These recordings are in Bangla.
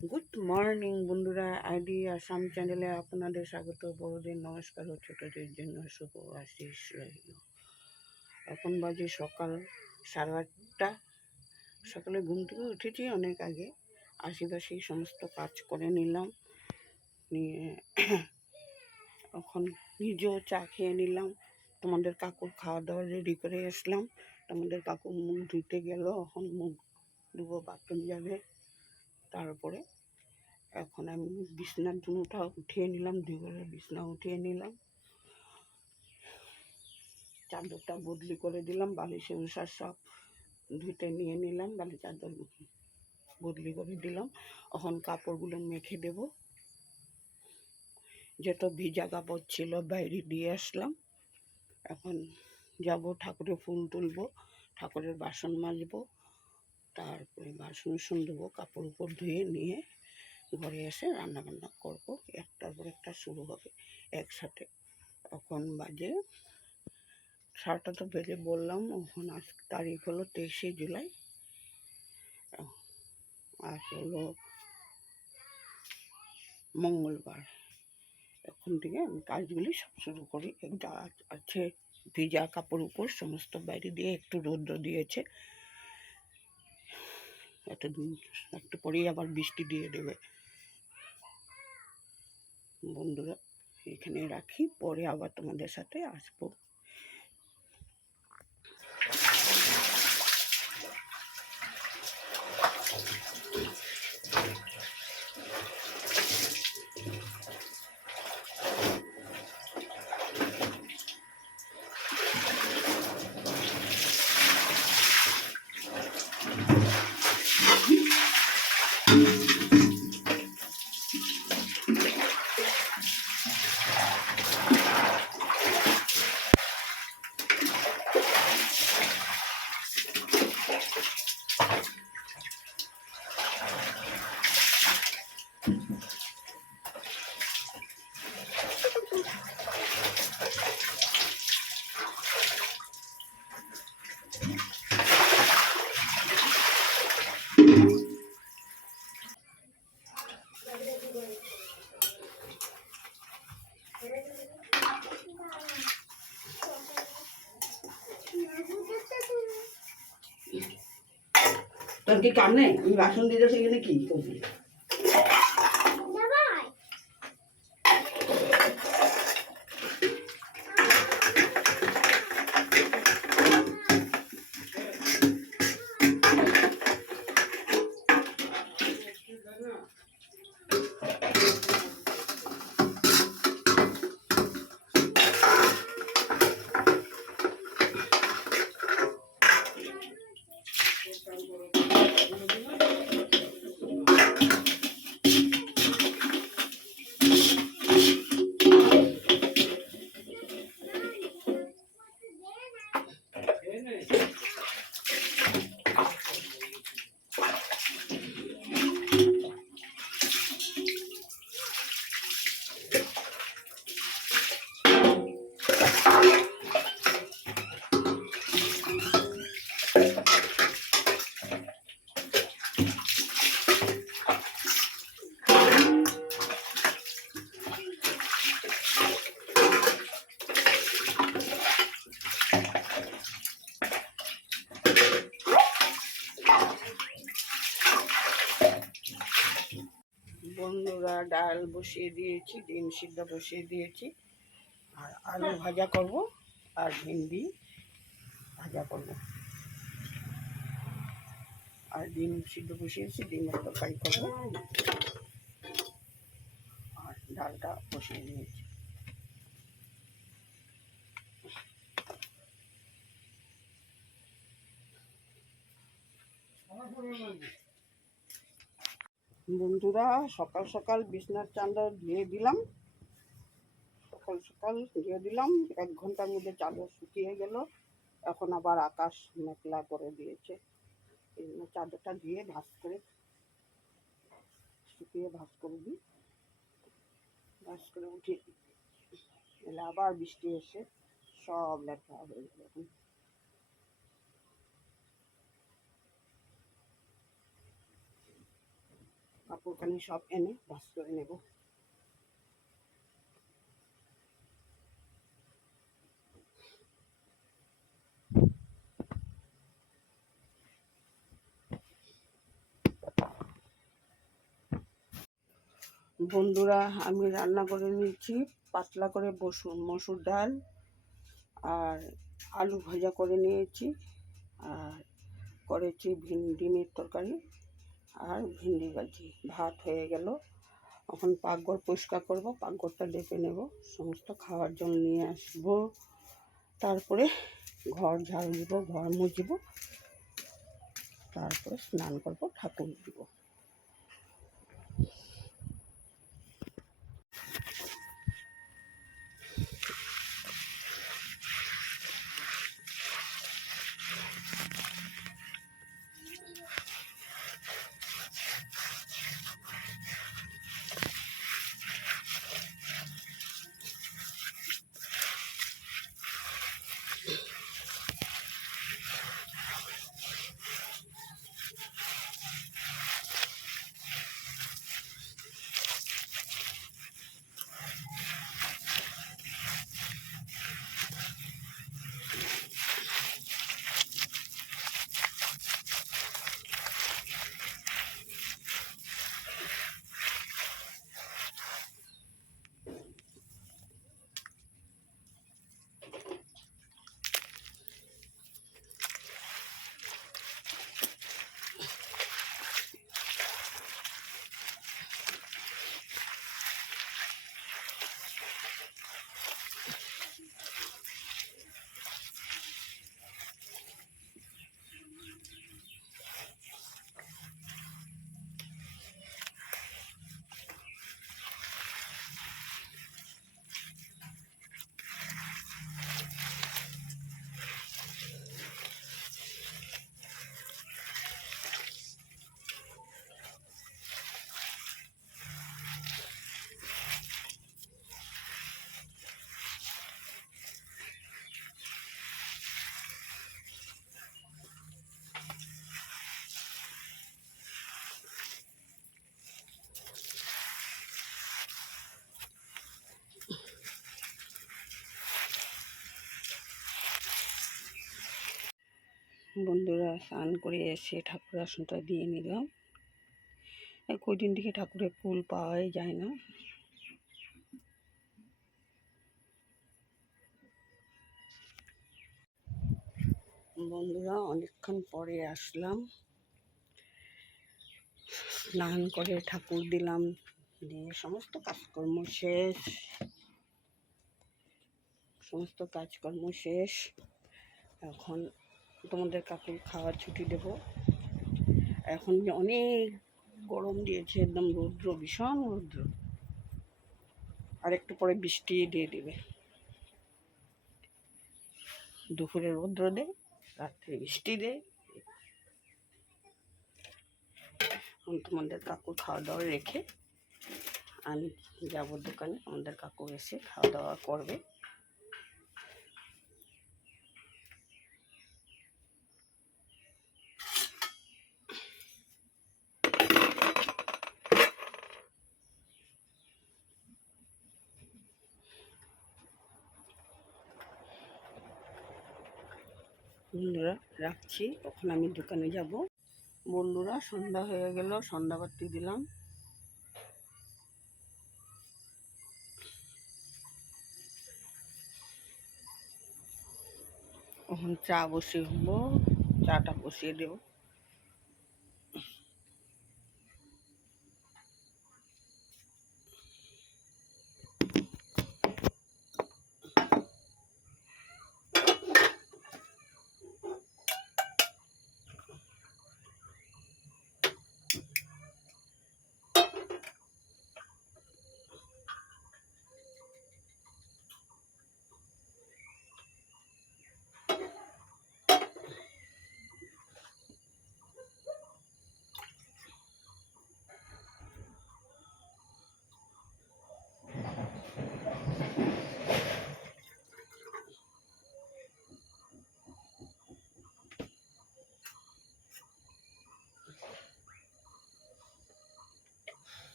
গুড মর্নিং বন্ধুরা, আইডি আসাম চ্যানেলে আপনাদের স্বাগত। বড়দের নমস্কার ও ছোটদের জন্য শুভ আশিস রইল। এখন বাজে সকাল 8:30। সকালে ঘুম থেকে উঠেছি অনেক আগে, আশেপাশে সমস্ত কাজ করে নিলাম, নিয়ে এখন নিজেও চা খেয়ে নিলাম। তোমাদের কাকুর খাওয়া দাওয়া রেডি করে আসলাম। তোমাদের কাকু মুখ ধুতে গেল, এখন মুখ ধুবো, বাথরুম যাবে। তারপরে এখন আমি বিছনার জুনোটা উঠিয়ে নিলাম, দুপুরে বিছনা উঠিয়ে নিলাম, চাদরটা বদলি করে দিলাম, বালিশে উষার সব ধুতে নিয়ে নিলাম, বালি চাদর বদলি করে দিলাম। এখন কাপড়গুলো মেখে দেব। যত ভিজা কাপড় ছিল বাইরে দিয়ে আসলাম। এখন যাব ঠাকুরের ফুল তুলবো, ঠাকুরের বাসন মাজবো, তারপরে বাসন দেবো, কাপড় উপর ধুয়ে নিয়ে ঘরে এসে রান্না বান্না করবো। একটার পর একটা শুরু হবে একসাথে। এখন বাজে 7টা তো বেজে বললাম। এখন আজ তারিখ হলো 23শে জুলাই, আজ হলো মঙ্গলবার। এখন থেকে আমি কাজগুলি সব শুরু করি। যা আছে ভিজা কাপড় উপর সমস্ত বাইরে দিয়ে, একটু রৌদ্র দিয়েছে, একটু পরেই আবার বৃষ্টি দিয়ে দেবে। বন্ধুরা, এখানে রাখি, পরে আবার তোমাদের সাথে আসবো। তোর কি কাম নেই? আমি বাসন দিতে সেখানে কি করবি? বন্ধুরা, ডাল বসিয়ে দিয়েছি, ডিম সিদ্ধ বসিয়ে দিয়েছি, আর আলু ভাজা করব, আর ভেন্ডি ভাজা করব, আর ডিম সিদ্ধ বসিয়েছি, ডিমের তরকারি করবো, আর ডালটা বসিয়ে দিয়েছি। বন্ধুরা, সকাল সকাল বিছনার চাদর ধুয়ে দিলাম, সকাল সকাল ধুয়ে দিলাম, 1 ঘন্টার মধ্যে চাদর শুকিয়ে গেল। এখন আবার আকাশ মেঘলা করে দিয়েছে, এই জন্য চাদরটা ধুয়ে ভাঁজ করে শুকিয়ে ভাঁজ করে দিই, ভাঁজ করে উঠিয়ে এলে আবার বৃষ্টি এসে সব লেখা হয়ে যাবে। কাপড় কানি সব এনে ভাঁজ করে নেব। বন্ধুরা, আমি রান্না করে নিয়েছি পাতলা করে মসুর ডাল আর আলু ভাজা করে নিয়েছি, আর করেছি ডিমের তরকারি আর ভিন্ডি ভাজি। ভাত হয়ে গেল, এখন পাকঘর পরিষ্কার করব, পাকঘরটা ডেকে নেব, সমস্ত খাওয়ার জন্য নিয়ে আসব, তারপরে ঘর ঝাড়ু দিব, ঘর মুছব, তারপরে স্নান করব, ঠাকুর দিব। বন্ধুরা, স্নান করে এসে ঠাকুর আসনটা দিয়ে নিলাম। কদিন থেকে ঠাকুরের ফুল পাওয়াই যায় না। বন্ধুরা, অনেকক্ষণ পরে আসলাম, স্নান করে ঠাকুর দিলাম, দিয়ে সমস্ত কাজকর্ম শেষ। এখন তোমাদের কাকুর খাওয়ার ছুটি দেব। এখন অনেক গরম দিয়েছে, একদম রৌদ্র, ভীষণ রৌদ্র, আর একটু পরে বৃষ্টি দিয়ে দেবে। দুপুরে রৌদ্র দেয়, রাত্রে বৃষ্টি দেয়। তোমাদের কাকুর খাওয়া দাওয়া রেখে আমি যাবো দোকানে, আমাদের কাকু এসে খাওয়া দাওয়া করবে। বন্ধুরা, রাখছি, তখন আমি দোকানে যাব। বন্ধুরা, সন্ধ্যা হয়ে গেল, সন্ধ্যাবাতি দিলাম। এখন চা বসিয়ে চাটা বসিয়ে দেব।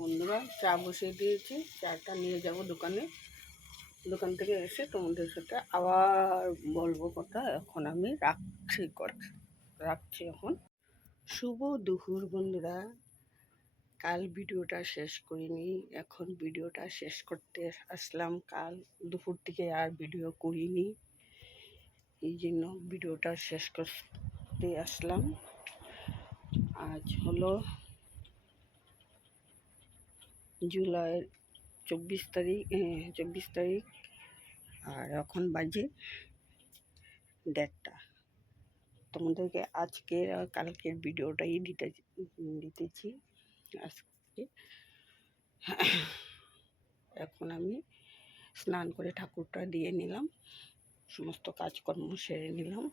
বন্ধুরা চা বসিয়ে দিয়েছি, চাটা নিয়ে যাব দোকানে। দোকান থেকে এসে তোমাদের সাথে আবার বলবো কথা। এখন আমি রাখছি এখন। শুভ দুপুর বন্ধুরা। কাল ভিডিওটা শেষ করিনি, এখন ভিডিওটা শেষ করতে আসলাম। কাল দুপুর থেকে আর ভিডিও করিনি, এই জন্য ভিডিওটা শেষ করতে আসলাম। আজ হলো জুলাইয়ের 24 তারিখ, আর এখন বাজে 1:30। তোমাদেরকে আজকের আর কালকের ভিডিওটাই দিতেছি আজকে। এখন আমি স্নান করে ঠাকুরটা দিয়ে নিলাম, সমস্ত কাজকর্ম সেরে নিলাম,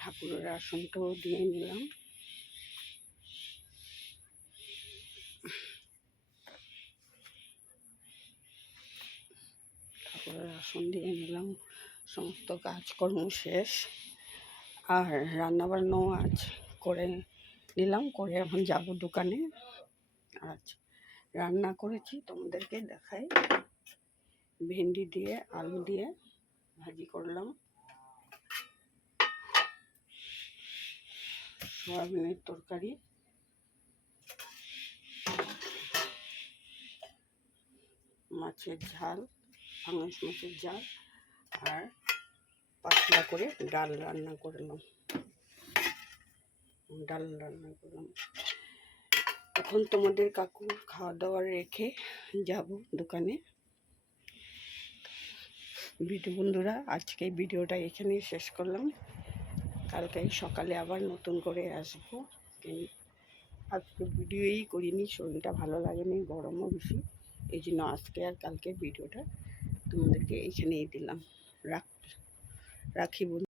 ঠাকুরের আসনটাও দিয়ে নিলাম। ঠাকুরের আসন দিয়ে নিলাম, সমস্ত কাজকর্ম শেষ। আর রান্নাবান্নাও আজ করে নিলাম, করে এখন যাব দোকানে। আজ রান্না করেছি, তোমাদেরকে দেখাই। ভেন্ডি দিয়ে আলু দিয়ে ভাজি করলাম, সয়াবিনের তরকারি, মাছের ঝাল, পাঙাশ মাছের ঝাল, আর পাতলা করে ডাল রান্না করলাম। এখন তোমাদের কাকু খাওয়া দাওয়া রেখে যাব দোকানে। বন্ধুরা, আজকে ভিডিওটা এখানেই শেষ করলাম। কালকে সকালে আবার নতুন করে আসবো। আজকে ভিডিওই করিনি, শরীরটা ভালো লাগেনি, গরমও বেশি, এই জন্য আজকে আর কালকে ভিডিওটা তোমাদেরকে এইখানেই দিলাম। রাখি বন্ধু।